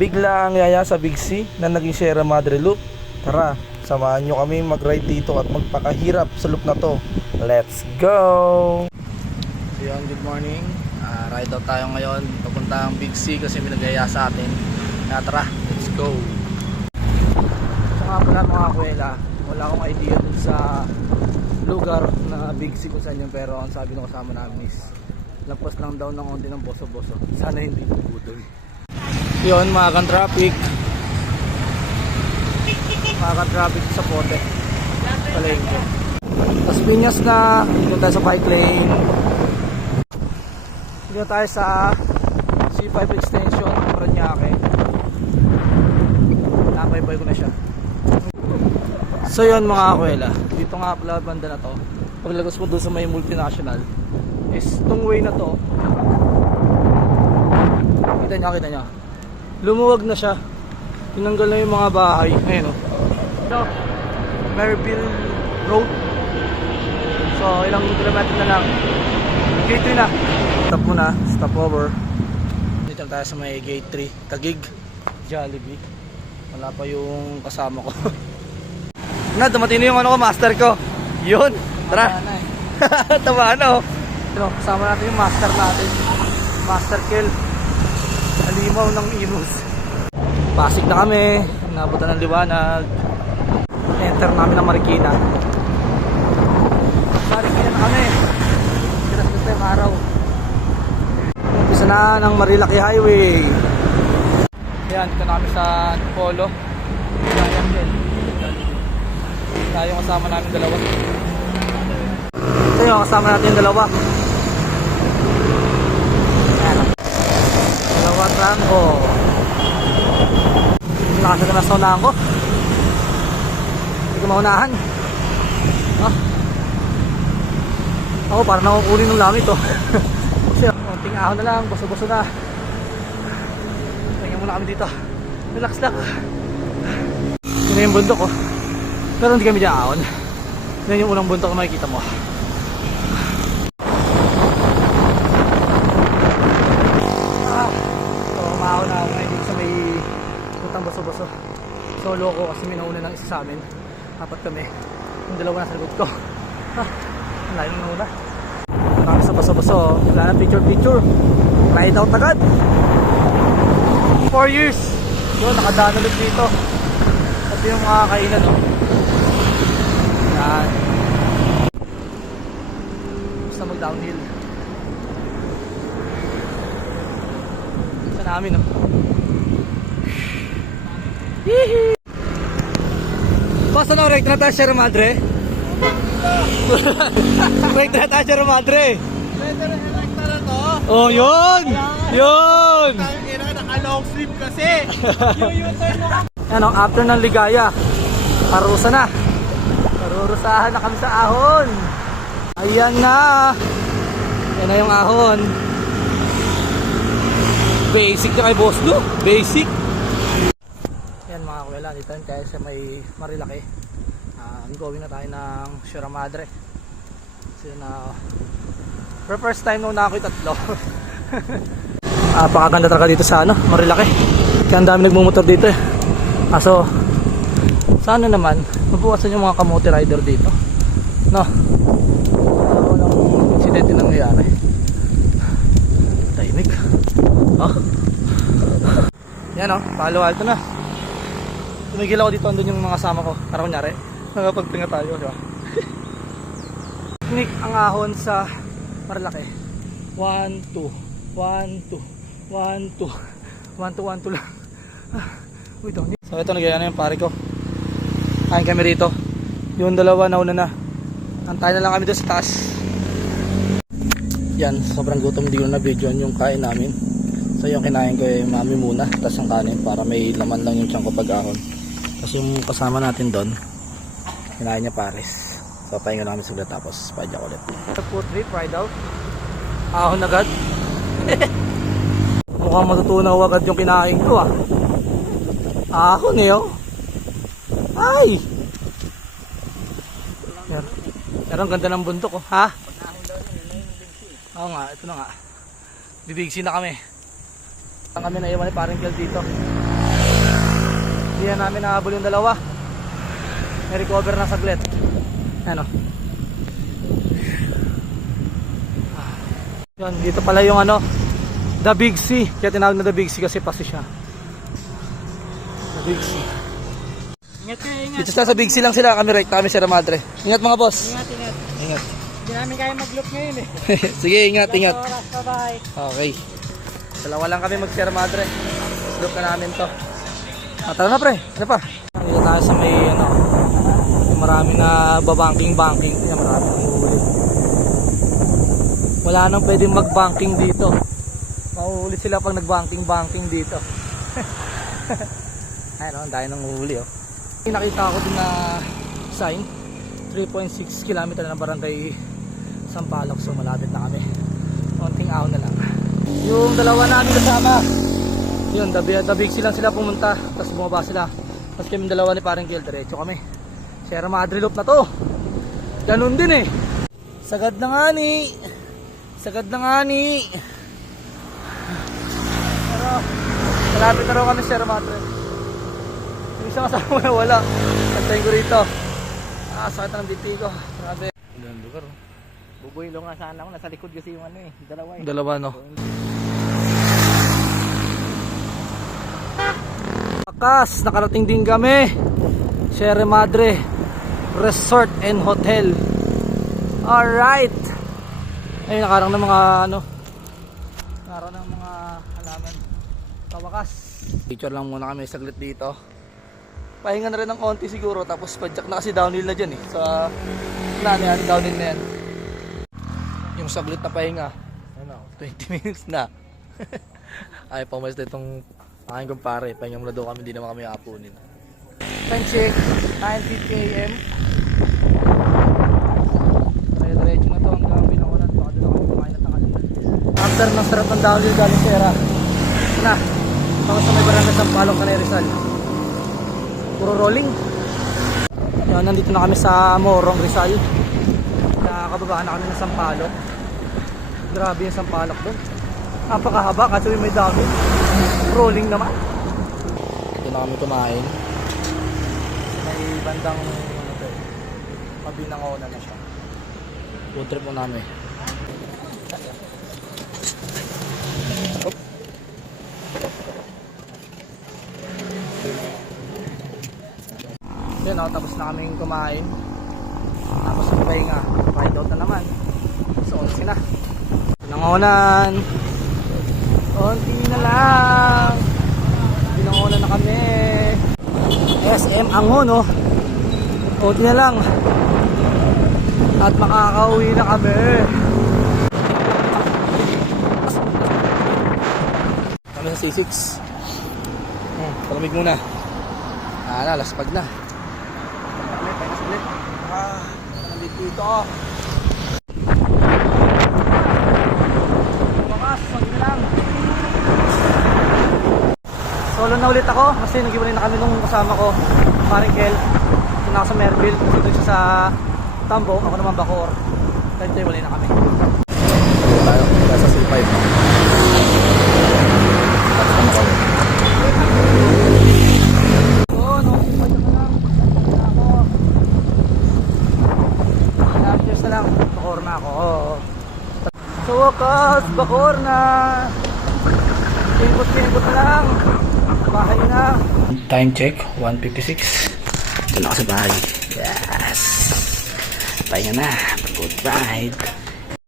bigla ang yaya sa Big C na naging Sierra Madre Loop. Tara, samahan nyo kami mag-ride dito at magpakahirap sa loop na to. Let's go! So yun, good morning. Ride out tayo ngayon papuntang Big C kasi may nagyaya sa atin. Tara, let's go! So nga pala mga kuwela, wala akong idea dun sa lugar na Big C kung saan yun, pero ang sabi ng kasama namin is lagpas lang daw ng onti ng boso-boso. Sana hindi bubudol. Yun, mga traffic sa Pote Palengke. Las Piñas na, dito tayo sa bike lane, dito tayo sa C5 extension Parañaque. Napaybay ko na siya. So yun mga kuwela, dito nga pala banda na to. Paglagos mo doon sa may multinational is itong way na to, kita nyo, lumuwag na siya, tinanggal na yung mga bahay. Ayun o, Maryville Road. So ilang kilometer na lang, gate 3 na. Stop muna, stop over. Dito tayo sa may gate 3, Taguig, Jollibee. Wala pa yung kasama ko. Na, dumating na yung ano ko, master ko. Yun, tara. Tama na oh. Kasama natin yung master natin, Master Kel, alimaw ng Imus. Pasig na kami, nabutan ng liwanag. Enter namin ng Marikina. Marikina na kami. Kiras na yung araw. Umpisa na ng Marilaki Highway. Ayan, dito na kami sa Polo. Tayo kasama namin dalawa. Ito yung kasama natin yung dalawa. Dalawa Tango. Nakasya na sa unahan ko. Hindi ko maunahan. Ako parang nakukunin ng lamit to. Kasi konting ahon na lang, baso-baso na. Tingnan muna kami dito. Relax lang. Yun na yung bundok oh. Pero hindi kami dyan ahon. Yan yung unang bundok na makikita mo. So mahon na ako ngayon sa may putang baso-baso. Solo ko kasi may nauna ng isa sa amin. Apat kami. Yung dalawa nasa likod ko. Ang layo ng nauna. Kami sa baso-baso. Wala na picture. Ride out agad. 4 years. Yun, nakadaan ulit dito. At yung mga kainan no. Yan. Basta mag downhill. Sa namin no. Hihi. Basta no, recta na tayo Sierra Madre. Recta na tayo Sierra Madre. Pwede rin recta na to. Oh yun. Yun. Naka-long sleeve kasi. Yung U-turn mo. Ano, after ng ligaya, parusa na. Parurusahan na kami sa ahon. Ayan na. Yan na yung ahon. Basic na kay boss no? Basic. Yan mga kuwela, dito tayo sa may Marilaki. Going na tayo ng Sierra Madre. Kasi na for first time nung nakakoy tatlo. Pakaganda talaga dito sa ano, Marilaki. Kaya ang dami nagmumotor dito eh. So sana naman mabukasan yung mga kamote rider dito no, walang insidente nang nangyayari. Tahimik yan Palo Alto na. Tumigil ako dito, andun yung mga kasama ko para kunyari nakapagtinga tayo diba? Nik ang ahon sa Marilaki. 1, 2 1, 2 1, 2 1, 2 1, 2 lang. Uy, doon. So ito nagyaya na yung pare ko. Kain kami rito. Yung dalawa nauna na. Antay na lang kami doon sa taas. Yan, sobrang gutom, hindi ko na video yung kain namin. So yung kinain ko ay mami muna, tapos ang kanin para may laman lang yung tiyan ko pag ahon. Tapos yung kasama natin doon, kinain niya pares. So pahinga namin saglit tapos padya ulit. Food trip, ride out. Ahon agad. Mukhang matutunaw agad yung kinain ko ahon eh oh. Ay! Pero ang ganda ng bundok oh. Ha? Oo nga, ito na nga. Bibigsi na kami. Kami na iwan ni parang Kel dito. Hindi na namin nahabol yung dalawa. May recover na saglit. Ano? Yun, dito pala yung ano, The Big C. Kaya tinawag na The Big C kasi pasi siya. The Big C. Ingat kayo, ingat. Dito sa Big C lang sila, kami right, kami Sierra Madre. Ingat mga boss. Ingat, ingat. Ingat. Hindi namin kaya mag-loop ngayon eh. Sige, ingat, ingat. Oras, bye-bye. Okay. Dalawa lang kami mag Sierra Madre. Slope na namin to. Tara na pre, ano pa? Dito tayo sa may ano, yung marami na babanking-banking. Yan, marami nang uhuli. Wala nang pwedeng mag-banking dito. Mahuhuli sila pag nag-banking-banking dito. Ayun, ang dahil nang uhuli oh. Nakita ko din na sign 3.6 km na ng barangay Sampaloc, so malapit na kami. Konting ahon na lang. Yung dalawa namin kasama, yun, the Big C lang sila pumunta, tapos bumaba sila. Tapos kami dalawa ni parang Kiel, diretso kami. Sierra Madre Loop na to. Ganun din eh. Sagad na nga ni. Sagad na nga ni. Pero malapit na raw kami Sierra Madre. Yung isang kasama na wala. Kantayin ko rito. Sakit ng diti ko. Grabe. Ilan lugar oh. Bubuilo nga sana ako. Nasa likod kasi yung ano eh. Dalawa eh. Dalawa no. Wakas, nakarating din kami. Sierra Madre Resort and Hotel. Alright. Ayun, nakarang ng mga ano, nakarang ng mga halaman. Kawakas. Picture lang muna kami saglit dito. Pahinga na rin ng konti siguro, tapos padjak na kasi downhill na dyan eh. Sa yan, downhill na yan. Yung saglit na pahinga, ano, 20 minutes na. Ay, pumalis na itong aking kumpare. Pahinga muna daw kami, hindi naman kami apunin. Time check, 9:50 AM. Diretso na to hanggang Binangonan. Baka doon ako kumain at nakalimutan. After ng sarap ng downhill galing Sierra, na, baka sa may barangay Sampaloc na Rizal. Puro rolling. Yan, nandito na kami sa Morong Rizal. Nakakababa na kami ng Sampaloc. Grabe yung Sampaloc doon. Napakahaba kasi may dami. Rolling naman. Ito na kami kumain. May bandang ano to, Mabinangonan na siya. Food trip mo namin. Yan o, tapos na kaming kumain. Tapos ang pahinga, ride out na naman. So, onti na. Binangonan. Onti na lang. Binangonan na kami. SM Angon o. Onti na lang. At makakauwi na kami. Kami sa C6. Palamig muna. Laspag na. Nandito ito. Bukas, wag na lang. Solo na ulit ako kasi nag-iwalay na kami nung kasama ko, Marikel. Doon ako sa Merville, kasi doon siya sa Tambo, ako naman Bacoor. Kahit tayo walay na kami. Tayo, nasa C5. Tapos na kami. Cheers na lang, Bacoor na ako. So wakas, Bacoor na. Timbot-timbot na lang. Bahay na. Time check, 1:56. Ito na ako sa bahay. Yes! Pahinga na. Good ride.